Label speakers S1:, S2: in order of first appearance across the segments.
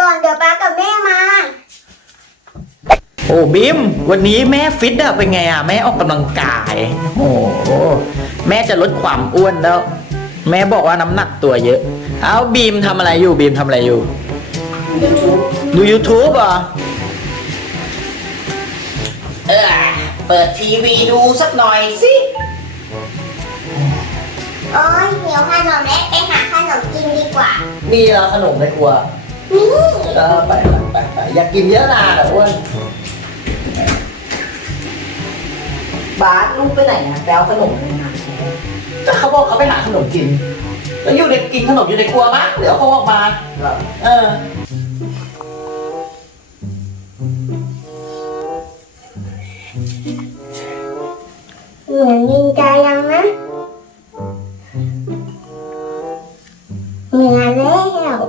S1: ก่อนเดี๋ยวป้ากับแม่มา
S2: โอ้บิมวันนี้แม่ฟิตอะเป็นไงอะแม่ออกกำลังกายโอ้แม่จะลดความอ้วนแล้ว แม่บอกว่าน้ำหนักตัวเยอะเอาบีมทำอะไรอยู่บีมทำอะไรอยู่ดู YouTube เหรอเปิดทีวีดูสักหน่อยสิ
S1: โอ้ยหิวขนมแล้วไปหาขนมกินดีกว่า
S2: มีเหรอขนมในครัว
S1: นี่
S2: ไปอยากกินเยอะนะแต่อ้วนบาสลูกไปไหนนะแปลขนมเลยนะก็เขาบอกเขาไปหาขนมกินแล้วอยู่ในกินขนมอยู่ในครัวมั้งเดี๋ยวเขาออกมา
S1: เหมือนนินจายังนะเหมือนแล้ว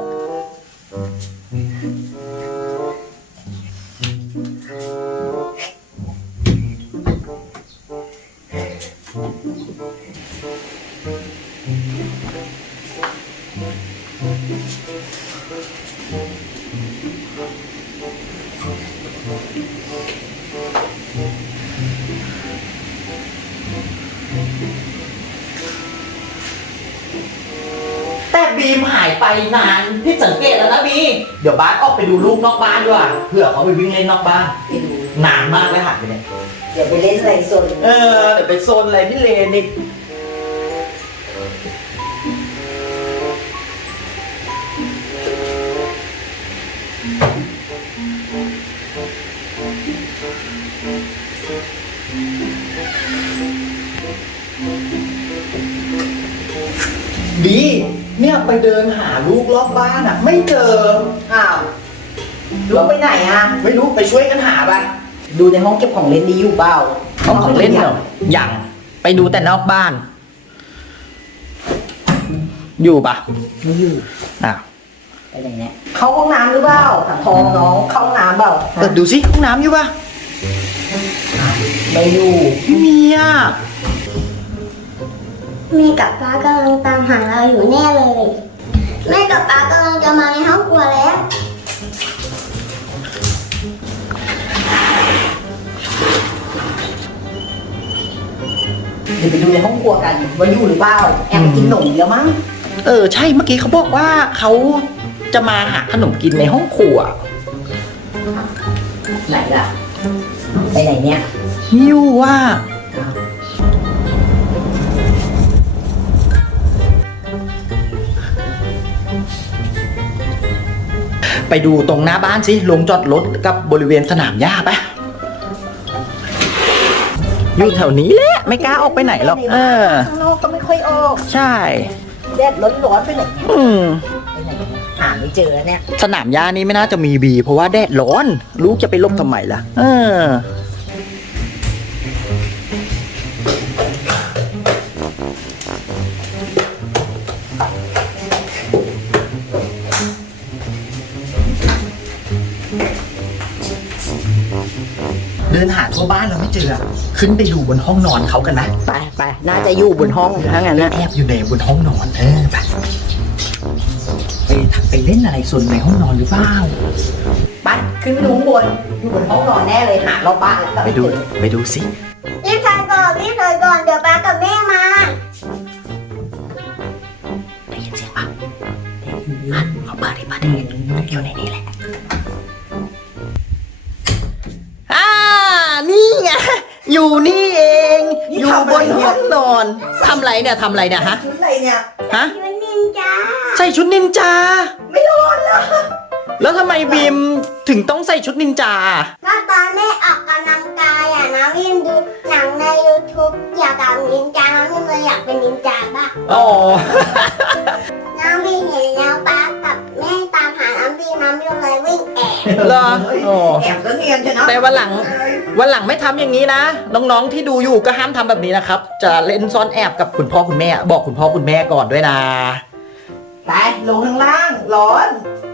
S2: แต่บีมหายไปนานพี่สังเกตแล้วนะบีเดี๋ยวบาสออกไปดูลูกนอกบ้านด้วยเผื่อเขาไปวิ่งเล่นนอกบ้านนานมากเลยหายไปเนี่ย
S3: เดี๋ยวไปเล่นอะไรโซน
S2: เดี๋ยวไปโซนอะไรพี่เลนอีกดีเนี่ยไปเดินหาลูกรอบบ้านอ่ะไม่เจอ
S3: อ้าวลูกไปไหนอ่ะ
S2: ไม่รู้ไปช่วยกันหาไป
S3: ดูในห้องเก็บของเล่นดีอยู่เปล่า
S2: ห้องของเล่นเหรออย่างไปดูแต่นอกบ้าน อยู่ปะ
S3: ไม่อยู่
S2: อ่ะ
S3: ไปไหนเนี่ยเข้าห้องน้ำหรือเปล่าทองน้องเข้าห้องน้ำเปล่า
S2: เปิดดูสิห้องน้ำอยู่ปะ
S3: ไม่อยู่
S2: ไม่มีอ่ะ
S1: แม่กับป้ากำลังตามหาเราอยู่แน่เลยแม่กับป้ากำลังจะมาในห้องครัวแล้ว
S3: เดี๋ยวไปดูในห้องครัวกันว่าอยู่หรือเปล่าแอบไปกินขนมเยอะมั้ง
S2: ใช่เมื่อกี้เขาบอกว่าเขาจะมาหาขนมกินในห้องครัว
S3: ไหนล่ะไปไหนเนี่ย
S2: หิวว่าไปดูตรงหน้าบ้านสิลงจอดรถกับบริเวณสนามหญ้าปะอยู่แถวนี้แหละไม่กล้าออกไปไหนหรอก
S3: ข้างนอกก็ไม่ค่อยออก
S2: ใช่
S3: แดดร้อนๆไปไหนเนี่ย ไปไหนเนี่ยหาไม่เจอแล้วเนี่ย
S2: สนามหญ้านี้ไม่น่าจะมีบีเพราะว่าแดดร้อนลูกจะไปหลบทำไมล่ะเดินหาทั่วบ้านเราไม่เจอขึ้นไปดูบนห้องนอนเขากันนะ
S3: ไปน่าจะอยู่บนห้องถ้างั้นนะ
S2: แอบอยู่ในบนห้องนอนไปเล่นอะไรส่วนในห้องนอนหรือเปล่า
S3: ไปขึ้นไปดูข้างบนอยู่บนห้องนอนแน่เลยหารอบบ้านแล้วก็
S2: ไปดูสิ
S1: รีบใส่ก่อนรีบใส่ก่อนเดี๋ยวป้ากับแม่มา
S2: ได้ยินเสียงปะเขาเปิดที่ประเทศอยู่ในนี้แหละนี่ไงอยู่นี่เองอยู่บนห้องนอนทำไรเนี่ยฮะ
S3: ชุดอะไรเนี่ย
S2: ฮะ
S1: ชุดนินจา
S2: ใส่ชุดนินจา
S3: ไม่โดนเลย
S2: แล้วทำไมบีมถึงต้องใส่ชุดนินจา
S1: ก็ตอนแม่ออกกำลังกายนะวินดูหนังใน YouTube เกี่ยวกับนินจาน้องวินเลยอยากเป็นนินจาบ้าง
S2: อ๋อ
S1: น้องวินเห็นแล้วป้ากับแม่ตามหาน้องวินเลยวิ่งแอบ
S2: เหรออ๋อ
S3: แอบก็เนียนใช่ไหม
S2: แต่วันหลังไม่ทำอย่างนี้นะน้องๆที่ดูอยู่ก็ห้ามทำแบบนี้นะครับจะเล่นซ่อนแอบกับคุณพ่อคุณแม่บอกคุณพ่อคุณแม่ก่อนด้วยนะ
S3: ไปลงข้างล่างร้อน